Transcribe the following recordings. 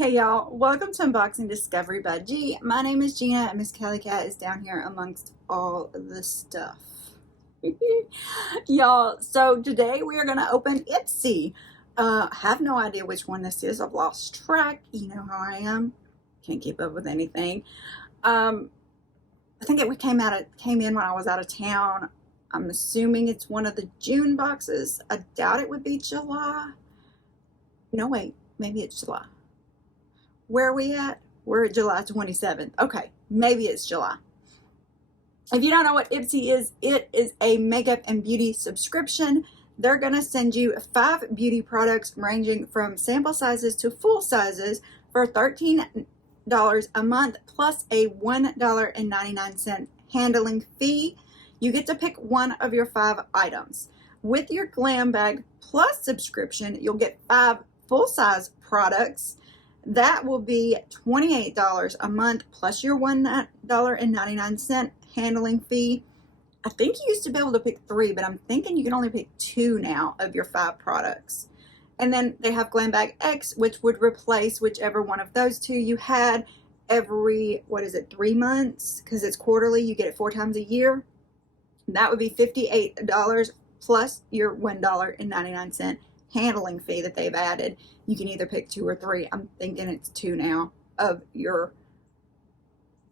Hey y'all, welcome to Unboxing Discovery by G. My name is Gina and Miss Kelly Cat is down here amongst all the stuff. Y'all, so today we are going to open Ipsy. I have no idea which one this is. I've lost track. You know how I am. Can't keep up with anything. I think it came in when I was out of town. I'm assuming it's one of the June boxes. I doubt it would be July. No, wait, maybe it's July. Where are we at? We're at July 27th. Okay, maybe it's July. If you don't know what Ipsy is, it is a makeup and beauty subscription. They're going to send you 5 beauty products ranging from sample sizes to full sizes for $13 a month plus a $1.99 handling fee. You get to pick one of your 5 items. With your Glam Bag Plus subscription, you'll get 5 full-size products. That will be $28 a month plus your $1.99 handling fee. I think you used to be able to pick 3, but I'm thinking you can only pick 2 now of your 5 products. And then they have Glam Bag X, which would replace whichever one of those 2 you had every, 3 months? Because it's quarterly, you get it 4 times a year. That would be $58 plus your $1.99 handling fee that they've added. You can either pick 2 or 3. I'm thinking it's 2 now of your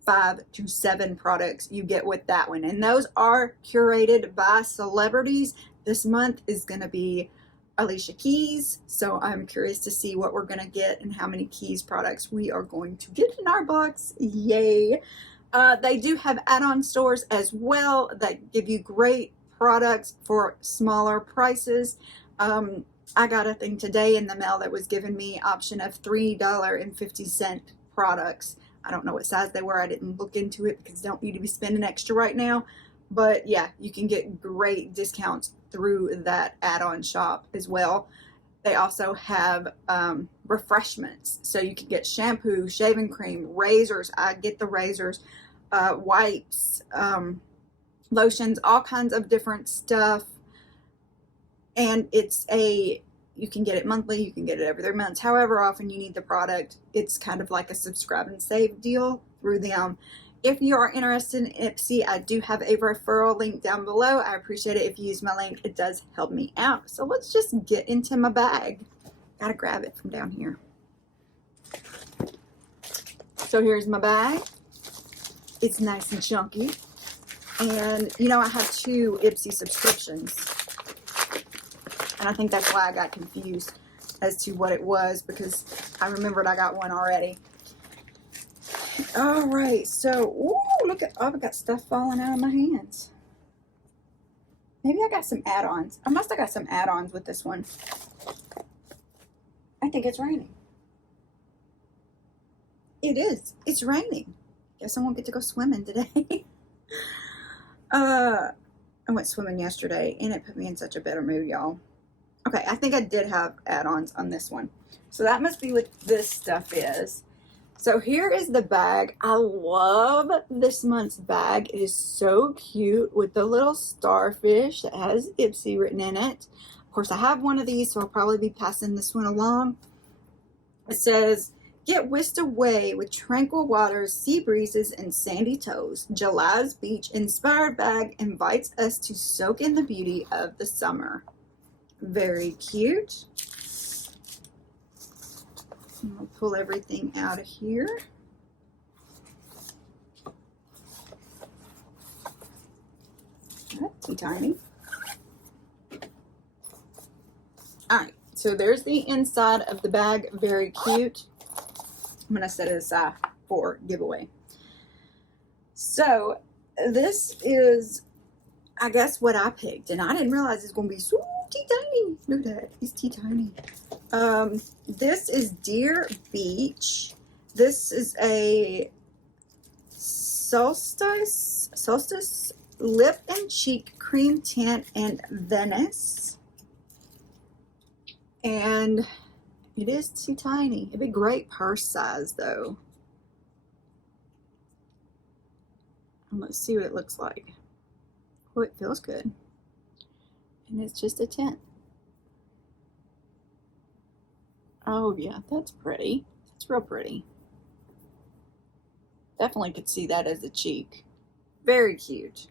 5 to 7 products you get with that one. And those are curated by celebrities. This month is going to be Alicia Keys. So I'm curious to see what we're going to get and how many Keys products we are going to get in our box. Yay. They do have add-on stores as well that give you great products for smaller prices. I got a thing today in the mail that was giving me option of $3.50 products. I don't know what size they were. I didn't look into it because I don't need to be spending extra right now. But yeah, you can get great discounts through that add-on shop as well. They also have refreshments. So you can get shampoo, shaving cream, razors. I get the razors, wipes, lotions, all kinds of different stuff. And you can get it monthly, you can get it every 3 months, however often you need the product. It's kind of like a subscribe and save deal through them. If you are interested in Ipsy, I do have a referral link down below. I appreciate it if you use my link. It does help me out. So let's just get into my bag. Gotta grab it from down here. So here's my bag. It's nice and chunky. And you know, I have 2 Ipsy subscriptions. And I think that's why I got confused as to what it was, because I remembered I got one already. All right, so, ooh, look at, oh, I've got stuff falling out of my hands. Maybe I got some add-ons. I must have got some add-ons with this one. I think it's raining. It is. It's raining. Guess I won't get to go swimming today. I went swimming yesterday, and it put me in such a better mood, y'all. Okay, I think I did have add-ons on this one. So that must be what this stuff is. So here is the bag. I love this month's bag. It is so cute with the little starfish that has Ipsy written in it. Of course, I have one of these, so I'll probably be passing this one along. It says, "Get whisked away with tranquil waters, sea breezes, and sandy toes. July's beach-inspired bag invites us to soak in the beauty of the summer." Very cute. I'll pull everything out of here. That's too tiny. Alright, so there's the inside of the bag. Very cute. I'm going to set it aside for giveaway. So this is, I guess, what I picked. And I didn't realize it's going to be so teeny-tiny. Look at that. It's teeny-tiny. This is Deer Beach. This is a Solstice lip and cheek cream tint and Venice. And it is teeny-tiny. It'd be great purse size though. And let's see what it looks like. Oh, it feels good. And it's just a tint. Oh yeah, that's pretty. It's real pretty. Definitely could see that as a cheek. Very cute.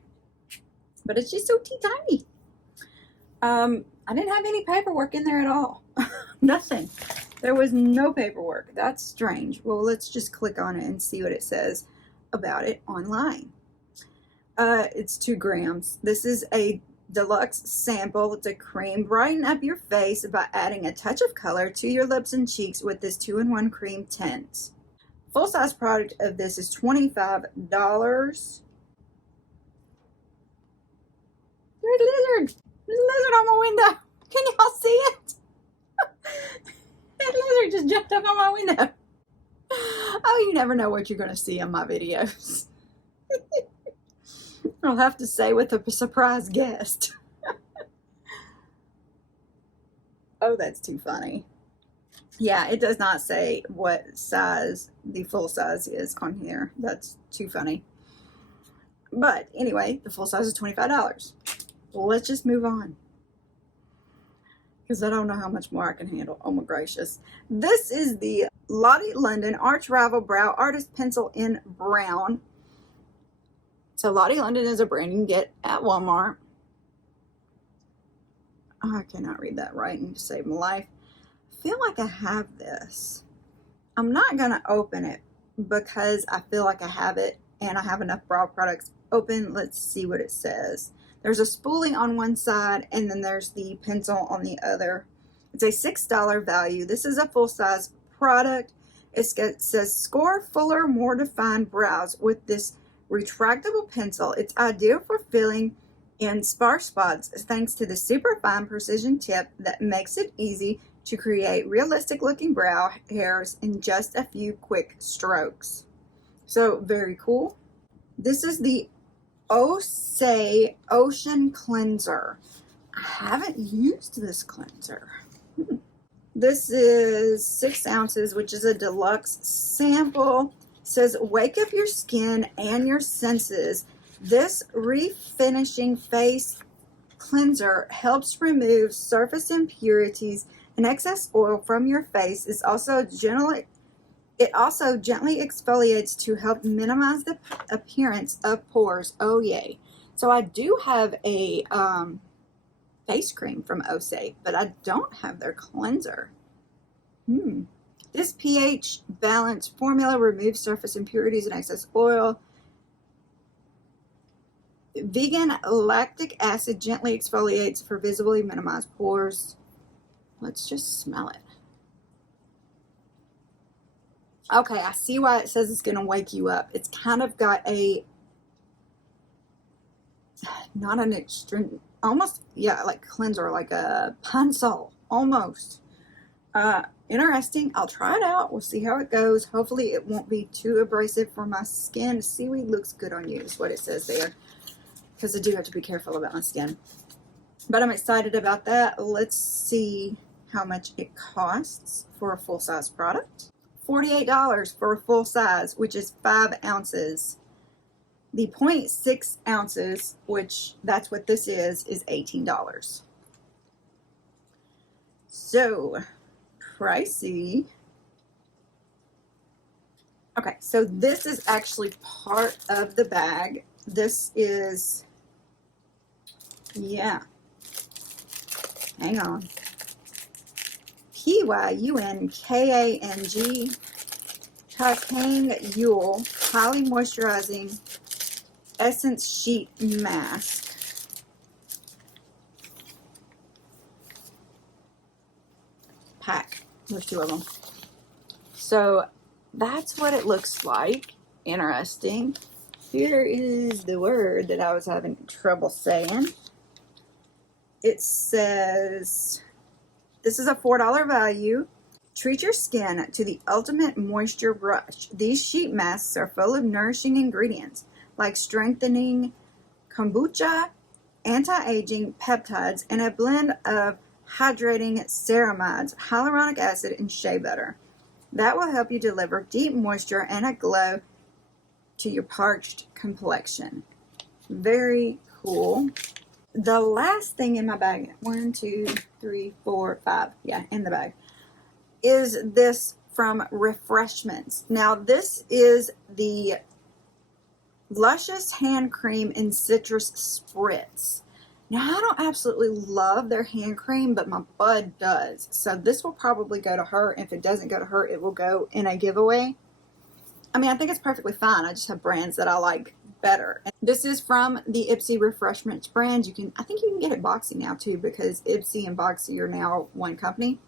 But it's just so teeny tiny. I didn't have any paperwork in there at all. Nothing. There was no paperwork. That's strange. Well, let's just click on it and see what it says about it online. It's 2 grams. This is a deluxe sample. It's a cream. Brighten up your face by adding a touch of color to your lips and cheeks with this 2-in-1 cream tint. Full-size product of this is $25. There's a lizard. There's a lizard on my window. Can y'all see it? That lizard just jumped up on my window. Oh, you never know what you're going to see in my videos. I'll have to say with a surprise guest. Oh, that's too funny. Yeah, it does not say what size the full size is on here. That's too funny. But anyway, the full size is $25. Well, let's just move on, because I don't know how much more I can handle. Oh my gracious. This is the Lottie London Arch Rival Brow Artist Pencil in Brown. So Lottie London is a brand you can get at Walmart. Oh, I cannot read that writing to save my life. I feel like I have this. I'm not going to open it because I feel like I have it and I have enough brow products open. Let's see what it says. There's a spoolie on one side and then there's the pencil on the other. It's a $6 value. This is a full-size product. It says score fuller, more defined brows with this retractable pencil. It's ideal for filling in sparse spots thanks to the super fine precision tip that makes it easy to create realistic looking brow hairs in just a few quick strokes. So very cool. This is the OSEA Ocean Cleanser. I haven't used this cleanser. This is 6 ounces, which is a deluxe sample. It says, wake up your skin and your senses. This refinishing face cleanser helps remove surface impurities and excess oil from your face. It also gently exfoliates to help minimize the appearance of pores. Oh yay. So I do have a face cream from OSEA, but I don't have their cleanser. This pH balance formula removes surface impurities and excess oil. Vegan lactic acid gently exfoliates for visibly minimized pores. Let's just smell it. Okay, I see why it says it's going to wake you up. It's kind of got a, not an extreme, almost, yeah, like cleanser, like a pencil, almost. Interesting. I'll try it out. We'll see how it goes. Hopefully it won't be too abrasive for my skin. Seaweed looks good on you is what it says there, because I do have to be careful about my skin. But I'm excited about that. Let's see how much it costs for a full-size product. $48 for a full size, which is 5 ounces. The 0.6 ounces, which that's what this is $18. So pricey. Okay, so this is actually part of the bag. This is, yeah, hang on. PYUNKANG Titanium Yule Highly Moisturizing Essence Sheet Mask. Pack. There's 2 of them. So that's what it looks like. Interesting. Here is the word that I was having trouble saying. It says, this is a $4 value. Treat your skin to the ultimate moisture rush. These sheet masks are full of nourishing ingredients like strengthening kombucha, anti-aging peptides, and a blend of hydrating ceramides, hyaluronic acid, and shea butter. That will help you deliver deep moisture and a glow to your parched complexion. Very cool. The last thing in my bag, 1, 2, 3, 4, 5, yeah, in the bag, is this from Refreshments. Now this is the Luscious Hand Cream in Citrus Spritz. Now I don't absolutely love their hand cream, but my bud does. So this will probably go to her. If it doesn't go to her, it will go in a giveaway. I mean, I think it's perfectly fine. I just have brands that I like better. And this is from the Ipsy Refreshments brand. I think you can get it boxy now too, because Ipsy and Boxy are now one company.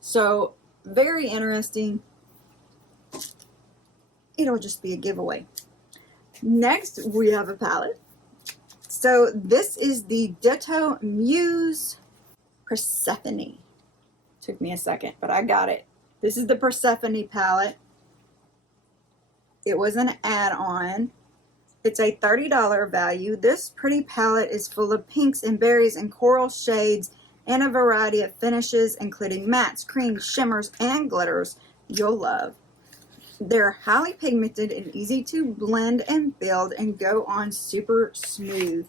So very interesting. It'll just be a giveaway. Next, we have a palette. So this is the Ditto Muse Persephone. Took me a second, but I got it. This is the Persephone palette. It was an add-on. It's a $30 value. This pretty palette is full of pinks and berries and coral shades and a variety of finishes, including mattes, creams, shimmers, and glitters you'll love. They're highly pigmented and easy to blend and build and go on super smooth.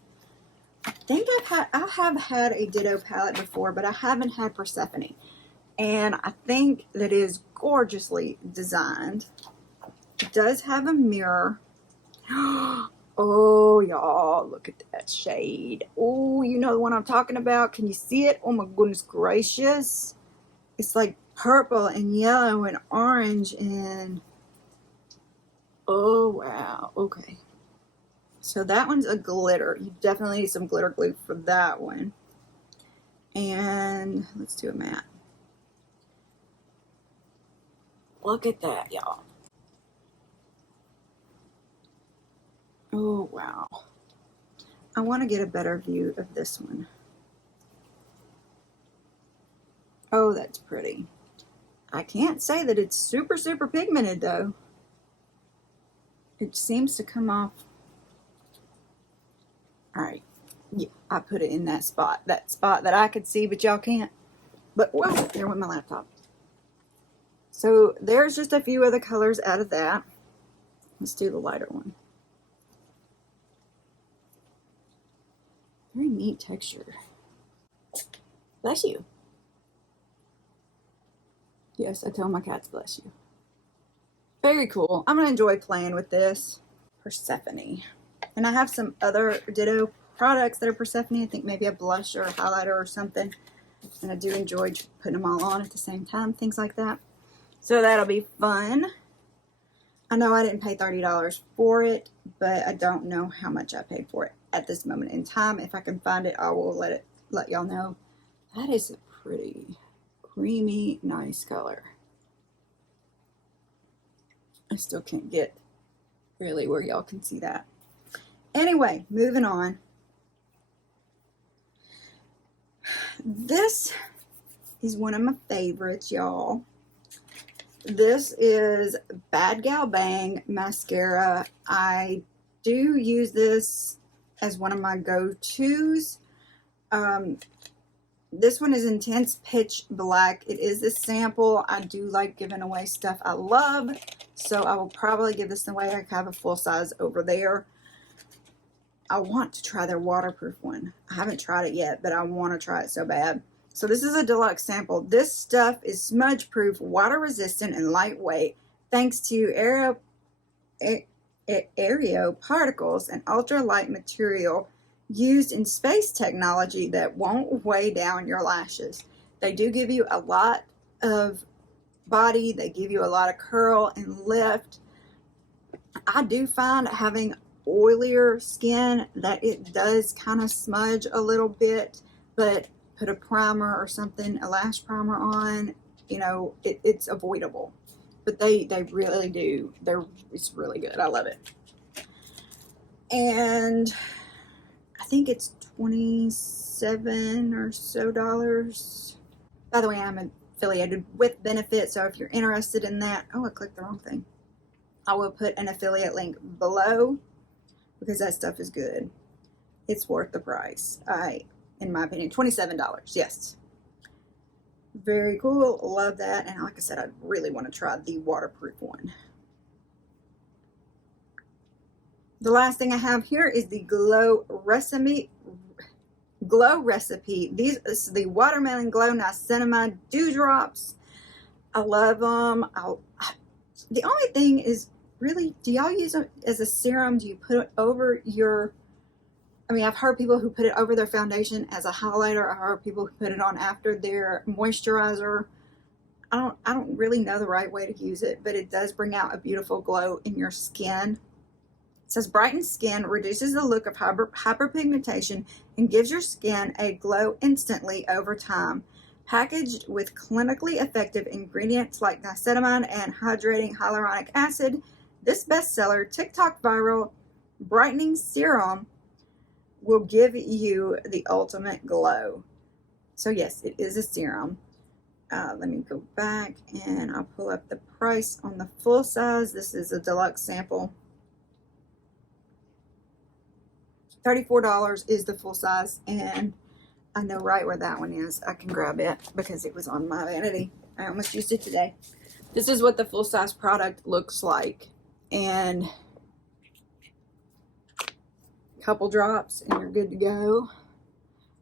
I think I have had a Ditto palette before, but I haven't had Persephone. And I think that is gorgeously designed. It does have a mirror. Oh, y'all, look at that shade. Oh, you know the one I'm talking about. Can you see it? Oh my goodness gracious. It's like purple and yellow and orange and... oh, wow. Okay. So that one's a glitter. You definitely need some glitter glue for that one. And let's do a matte. Look at that, y'all. Oh, wow. I want to get a better view of this one. Oh, that's pretty. I can't say that it's super, super pigmented, though. It seems to come off. All right. Yeah, I put it in that spot that I could see, but y'all can't. But, well, there went my laptop. So, there's just a few other colors out of that. Let's do the lighter one. Very neat texture. Bless you. Yes, I told my cats bless you. Very cool. I'm going to enjoy playing with this. Persephone. And I have some other Ditto products that are Persephone. I think maybe a blush or a highlighter or something. And I do enjoy putting them all on at the same time. Things like that. So that'll be fun. I know I didn't pay $30 for it, but I don't know how much I paid for it at this moment in time. If I can find it, I will let y'all know. That is a pretty creamy, nice color. I still can't get really where y'all can see that. Anyway, moving on. This is one of my favorites, y'all. This is Bad Gal Bang mascara. I do use this as one of my go-tos. This one is Intense Pitch Black. It is a sample. I do like giving away stuff I love, so I will probably give this away. I have a full size over there. I want to try their waterproof one. I haven't tried it yet, but I want to try it so bad. So this is a deluxe sample. This stuff is smudge proof, water resistant, and lightweight thanks to aereo particles and ultralight material used in space technology that won't weigh down your lashes. They do give you a lot of body. They give you a lot of curl and lift. I do find having oilier skin that it does kind of smudge a little bit, but put a primer or something, a lash primer on, you know, it's avoidable. But they really do. It's really good. I love it. And I think it's $27 or so. By the way, I'm affiliated with Benefit, so if you're interested in that, oh, I clicked the wrong thing. I will put an affiliate link below because that stuff is good. It's worth the price. In my opinion, $27, yes. Very cool, love that. And like I said, I really want to try the waterproof one. The last thing I have here is the Glow Recipe. This is the Watermelon Glow Niacinamide Dewdrops. I love them. The only thing is, really, do y'all use them as a serum? Do you put it over your, I mean, I've heard people who put it over their foundation as a highlighter. I've heard people who put it on after their moisturizer. I don't really know the right way to use it, but it does bring out a beautiful glow in your skin. It says brightens skin, reduces the look of hyperpigmentation, and gives your skin a glow instantly over time. Packaged with clinically effective ingredients like niacinamide and hydrating hyaluronic acid, this bestseller TikTok viral brightening serum will give you the ultimate glow. So yes, it is a serum. Let me go back and I'll pull up the price on the full size. This is a deluxe sample. $34 is the full size, and I know right where that one is. I can grab it because it was on my vanity. I almost used it today. This is what the full size product looks like, and a couple drops and you're good to go.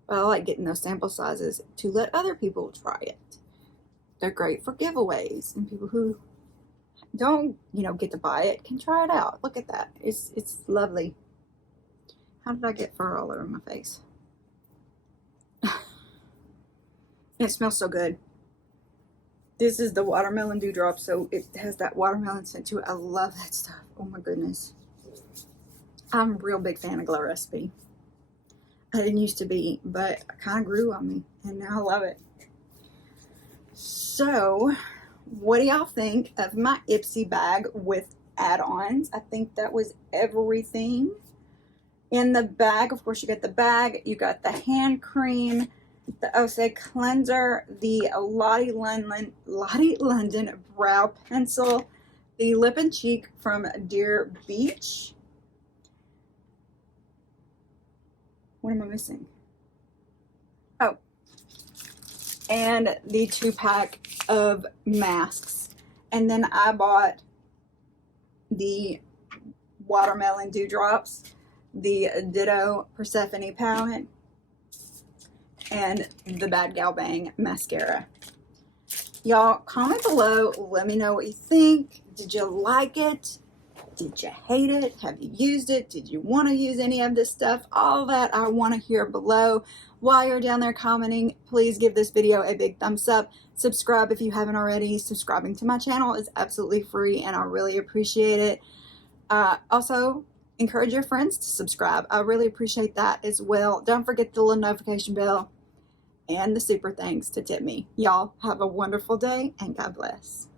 But I like getting those sample sizes to let other people try it. They're great for giveaways, and people who don't, you know, get to buy it can try it out. Look at that. It's lovely. How did I get fur all over my face? It smells so good. This is the watermelon dewdrop, so it has that watermelon scent to it. I love that stuff. Oh my goodness. I'm a real big fan of Glow Recipe. I didn't used to be, but it kind of grew on me, and now I love it. So, what do y'all think of my Ipsy bag with add-ons? I think that was everything. In the bag, of course, you got the bag, you got the hand cream, the OSEA cleanser, the Lottie London brow pencil, the lip and cheek from Dear Beach. What am I missing? Oh, and the 2-pack of masks. And then I bought the watermelon dewdrops, the Ditto Persephone Palette, and the Bad Gal Bang mascara. Y'all, comment below. Let me know what you think. Did you like it? Did you hate it? Have you used it? Did you want to use any of this stuff? All that I want to hear below. While you're down there commenting, please give this video a big thumbs up. Subscribe if you haven't already. Subscribing to my channel is absolutely free, and I really appreciate it. Also, encourage your friends to subscribe. I really appreciate that as well. Don't forget the little notification bell and the super thanks to tip me. Y'all have a wonderful day, and God bless.